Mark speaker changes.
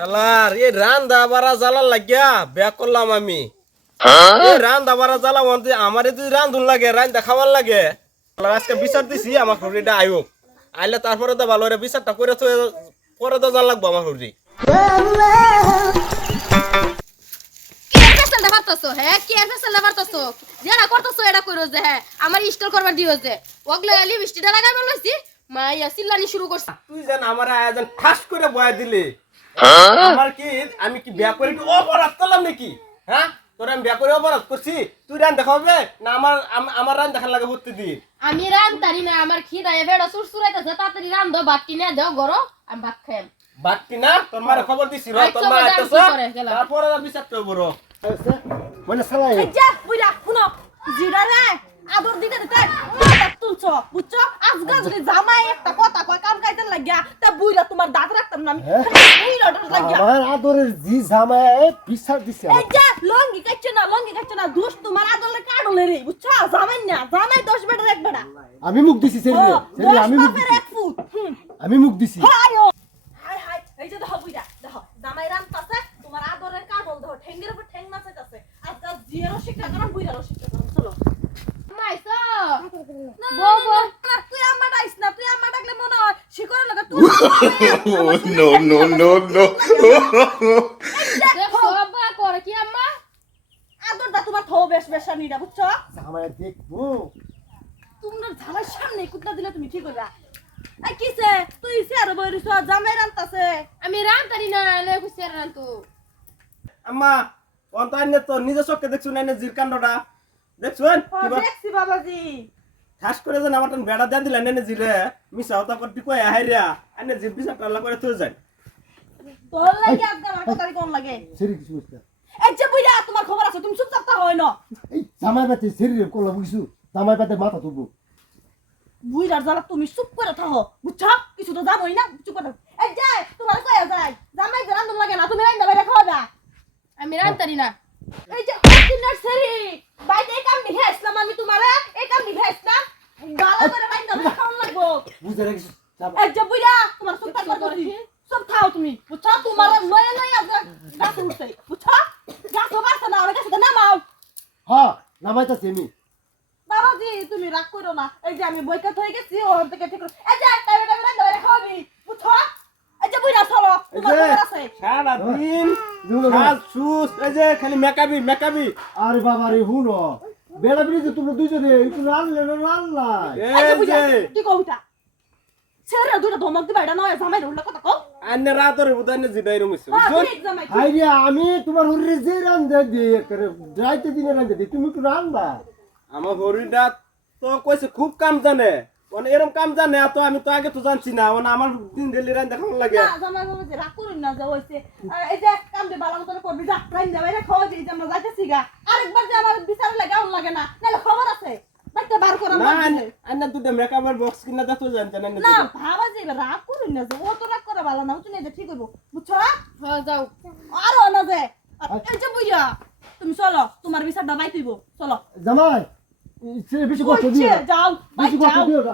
Speaker 1: শালার এই রান্দা বাড়া জ্বালার লাগিয়া ব্যাক করলাম আমি। জ্বালা মন্ত্রী আমার লাগে লাগে। আজকে বিচার দিছি আমার শরীরটা আয়ুক। আইলে তারপরে তো ভালো বিচারটা করে তো পরে তো জান লাগবো আমার শরীর
Speaker 2: কি হ্যাঁ? কি আর ফেসালটা পারতাছো? যেটা করতাছো এটা কইরো যে হ্যাঁ? আমার ইনস্টল করবার দিও যে। ওগলে আলি বৃষ্টিটা লাগাইবার লইছি মাইয়া চিল্লানি শুরু করছে।
Speaker 1: তুই আমার আয়োজন ঠাস করে বয়া দিলি। আমার কি আমি কি বিয়া করে কি অপরাধ করলাম নাকি? হ্যাঁ? তোর আমি বিয়া করে অপরাধ করছি? তুই রান দেখাবে না আমার আমার রান দেখার লাগে প্রতিদিন?
Speaker 2: আমি রান্তারি না আমার খিদায় ফেড়া সুরসুরাইতেছে তাড়াতাড়ি রান্ধো ভাত কিনে দাও গরো আমি ভাত খাইম
Speaker 1: বাকি না তোর মারে খবর দিছি র তোর
Speaker 2: আচ্ছা,
Speaker 1: মা
Speaker 2: ম্যাডাম,
Speaker 1: আইতাছে। তারপরে আর বিচার করব র।
Speaker 3: মানে সালাই
Speaker 4: যা বুইরা শুনো। জিরা রে আদর দিতে দিতে মাথা তুলছ বুঝছ? আজকে যদি জামাই একটা কথা কয় কাম কাইতে লাগিয়া তা বুইরা তোমার দাঁত আমি
Speaker 3: হ্যাঁ?
Speaker 4: বুইরাটার লাগিয়া
Speaker 3: আমার আদরের জি জামাই পিসার দিছে
Speaker 4: এই যা লঙ্গি কাচ্ছে না লঙ্গি কাচ্ছে না দোষ তোমার আদলে কাডলে রে বুঝছ? জামাই না জামাই দশ বেটা এক বেটা।
Speaker 3: আমি মুখ দিছি সেরি সেরি আমি মুখ দিছি। আমি মুখ দিছি।
Speaker 4: হাই ও। হাই হাই এই যে দেখো বুইরা দেখো জামাই রান্তাছে তোমার আদরের কাডল দেখো ঠেঙ্গের উপর ঠেং নাচাইতাছে। আজকে জিয়ারও শিক্ষা করো বুইরারও শিক্ষা করো চলো।
Speaker 2: মাইসো বউ, বউ।
Speaker 4: না, তুই আম্মা ডাইস না তুই আম্মা ডাকলে মনে হয় শিকড়ের লাগা তুই
Speaker 5: no, no, no, no.
Speaker 2: দেখো আব্বা করে কি আম্মা?
Speaker 4: আদরটা তোমার থো বেশ বেশানিটা বুঝছ?
Speaker 3: জামাই দেখব।
Speaker 4: তোমার ঝামের সামনে কুত্তা দিলে তুমি ঠিক করবা এই কিসে তুই জামাই রান্তাছে
Speaker 2: আমি রান্তারি না এলে কুসে রান্তু
Speaker 1: আম্মা তো নিজে চোখে
Speaker 4: ও,
Speaker 1: কিবা
Speaker 4: দেখছি বাবাজি।
Speaker 1: ঠাস করে যেন আমার বেড়া দেন দিলেন এনে জিরে। মিশা হতা করতে কয় হাইরিয়া এনে বিচার আল্লাহ করে যাই
Speaker 4: তোর লাগে আমার কথা কোন লাগে?
Speaker 3: সেরি কিছু বুঝতে
Speaker 4: এই যে বুইরা তোমার খবর আছে তুমি চুপচাপ তা হয় না।
Speaker 3: এই জামাই পাতে সেরি করলাম কিছু জামাই পাতে মাথা তুলবো
Speaker 4: বুইরার তুমি চুপ করে থাকো। বুঝছ? কিছু তো জানোই না চুপ করে এই যে তোমার কয়ে যায় জামাই যে রান্ধন লাগে না তুমি বাইরে
Speaker 2: আমি রান্তারি না।
Speaker 4: এই যে এই কাম লিখে আসলাম আমি তোমারে এই কাম লিখে আসলাম গালা করে বাইন্দা খাওয়ান লাগবো?
Speaker 3: বুঝে রাখিস
Speaker 4: এই যে বুইরা তোমার সব কাজ করছি সব খাও তুমি বুঝছ? তোমার লয়ে লয়ে আজ গাছ উঠছে বুঝছ? গাছ বাড়ছে না ওর কাছে নামাও।
Speaker 3: হ্যাঁ নামাইতাছি আমি।
Speaker 4: বাবাজি তুমি রাগ করো না। এই যে আমি বইকাত হয়ে গেছি ওর থেকে ঠিক করো এই যে টাইমে টাইমে রান্না করে বুঝছ? এই যে বুইরা চলো
Speaker 1: এই
Speaker 4: তোমার
Speaker 1: যে
Speaker 4: আছে।
Speaker 1: সারা দিন
Speaker 3: দুলো
Speaker 1: সুস এই যে খালি মেকাবি মেকাবি।
Speaker 3: আরে বাবা রে হুনো। বেড়া বেড়ি যে তোমরা দুইজনে একটু রানলে না রানলাই
Speaker 4: কি ছেড়ে ধমক দিবা এটা নয় জামাই কথা কও।
Speaker 1: আন্নে জিদাই।
Speaker 3: হাই রে আমি তোমার হরিরে যে রান্ধে দিয়ে করে রাইতে দিনে রান্ধে দিই তুমি একটু রানবা
Speaker 1: আমার হরিদা তো কইছে খুব কাম জানে। মানে এরকম কাম জানে তো আমি তো আগে তো জানছি না। মানে আমার দিন ডেলি রান দেখানো লাগে।
Speaker 4: না জামাই বাবাজি রাগ করুন না যে হইছে। এই যে কাম দিয়ে বালা মতন করবি যা রান্না বাইরে খাওয়া যে এই যে আমরা যাইতেছি গা। আরেকবার যে আমার বিচারে লাগে লাগে না। নাহলে খবর আছে। বাইতে বার করা
Speaker 1: না। আন্নে দুটো মেকআপের বক্স কিনা দেখো জানছেন আন্নে
Speaker 4: না
Speaker 1: দুটো।
Speaker 4: ভাবা যে রাগ করুন না যে ও তো রাগ করে ভালো না তুমি এটা ঠিক হইব। বুঝছ?
Speaker 2: হ্যাঁ যাও।
Speaker 4: আরও না যে। এই যে বুইয়া তুমি চলো তোমার বিচারটা বাই তুইব চলো।
Speaker 3: জামাই সে বেশি কষ্ট দিও
Speaker 4: যাও বাই যাও।
Speaker 3: দিও না।